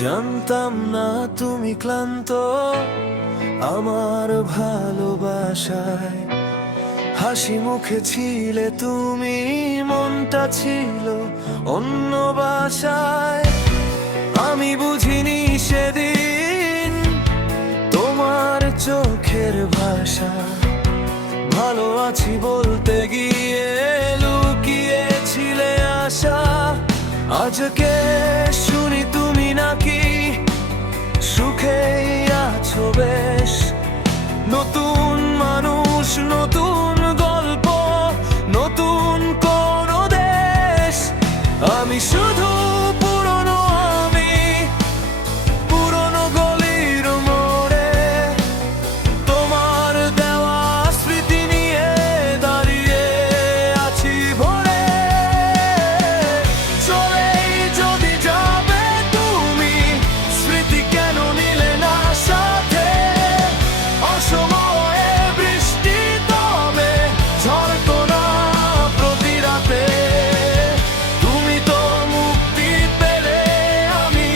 জানতাম না তুমি ক্লান্ত আমার ভালোবাসায়। হাসি মুখে ছিলে তুমি, মনটা ছিল অন্য বাসায়। আমি বুঝিনি সেদিন তোমার চোখের ভাষা। ভালো আছি বলতে গিয়ে লুকিয়েছিলে আশা। আজকে শুনি তুমি নাকি সুখেই আছো বেশ। নতুন মানুষ, নতুন গল্প, নতুন কোন দেশ। আমি শুধু পুরনো, আমি পুরনো গলির মোড়ে তোমার দেওয়া স্মৃতি নিয়ে দাঁড়িয়ে আছি ভরে। চলেই যদি যাবে তুমি, স্মৃতি কেন নিলে না সাথে? অসময়ে বৃষ্টি তবে ঝরতো না প্রতি রাতে। তুমি তো মুক্তি পেলে, আমি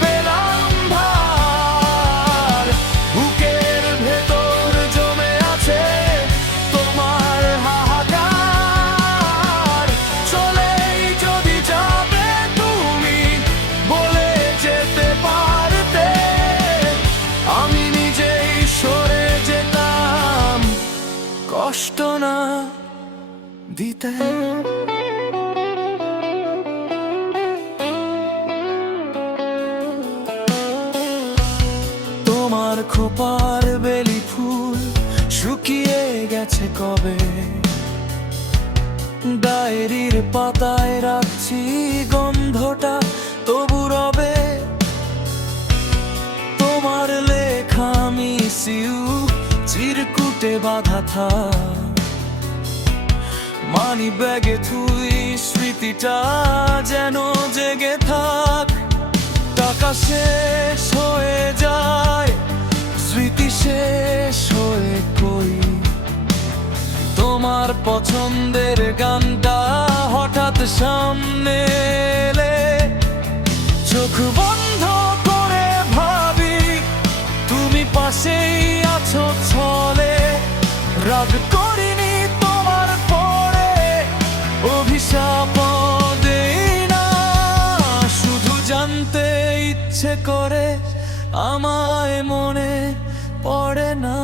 পেলাম ভার। বুকের ভেতর জমে আছে তোমার হাহাকার। চলেই যদি যাবে তুমি, বলে যেতে পারতে আমি নিজেই সরে যেতাম, কষ্ট না দিতে। তোমার খোপার বেলি ফুল শুকিয়ে গেছে কবে। ডায়েরির পাতায় রাখছি গন্ধটা তবু রবে। তোমার লেখা মিস ইউ চিরকুটে বাঁধা থাক। মানি ব্যাগে থুই স্মৃতিটা যেন জেগে থাক। টাকা শেষ হয়ে যায়, স্মৃতি শেষ হয়ে কই। তোমার পছন্দের গানটা হঠাৎ সামনে এলে চোখ বন্ধ করে ভাবি তুমি পাশেই আছো ছলে। রাগ করিনি তোমার পরে, অভিশাপ দেই না। শুধু জানতে ইচ্ছে করে আমায় মনে পড়ে না।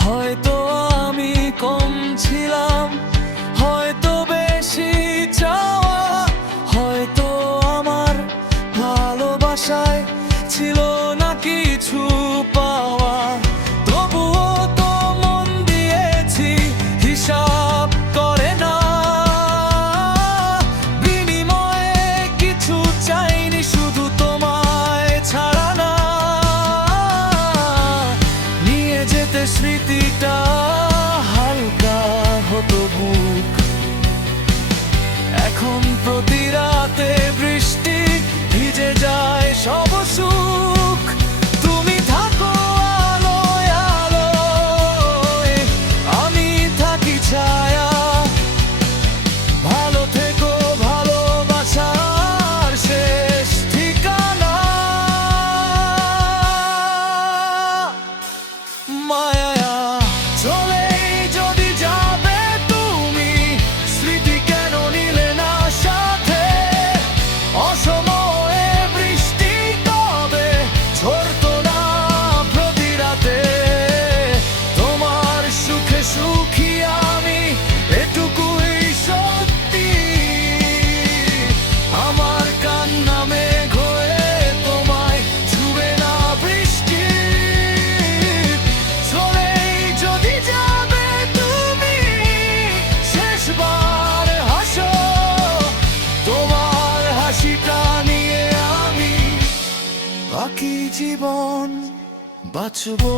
হয়তো আমি কম ছিলাম, হয়তো বেশি চাওয়া। হয়তো আমার ভালোবাসায় ছিল না কিছু পাওয়া। তবুও তো মন দিয়েছি, হিসাব করে না। বিনিময়ে কিছু চাইনি, শুধু তোমায় ছাড়া না। নিয়ে যেতে স্মৃতিটা হালকা হতো বুক। এখন প্রতি রাতে বৃষ্টি ভিজে যায় সব সুখ। তুমি থাকো আলোয় আলোয়, আমি থাকি ছায়া। ভালো থেকো, ভালোবাসার শেষ ঠিকানা। মায়া চলেই যদি যাবে তুমি, স্মৃতি কেন নিলে না সাথে? অসময়ে বৃষ্টি তবে ঝরতো না প্রতি রাতে। তোমার সুখে সুখী আমি, এটুকুই সত্যি। আমার কান্না মেঘ হয়ে তোমায় ছুঁবে না বৃষ্টি। চলেই যদি যাবে তুমি, শেষবার হাসো। তোমার হাসিটা নিয়ে আমি বাকি জীবন বাঁচবো।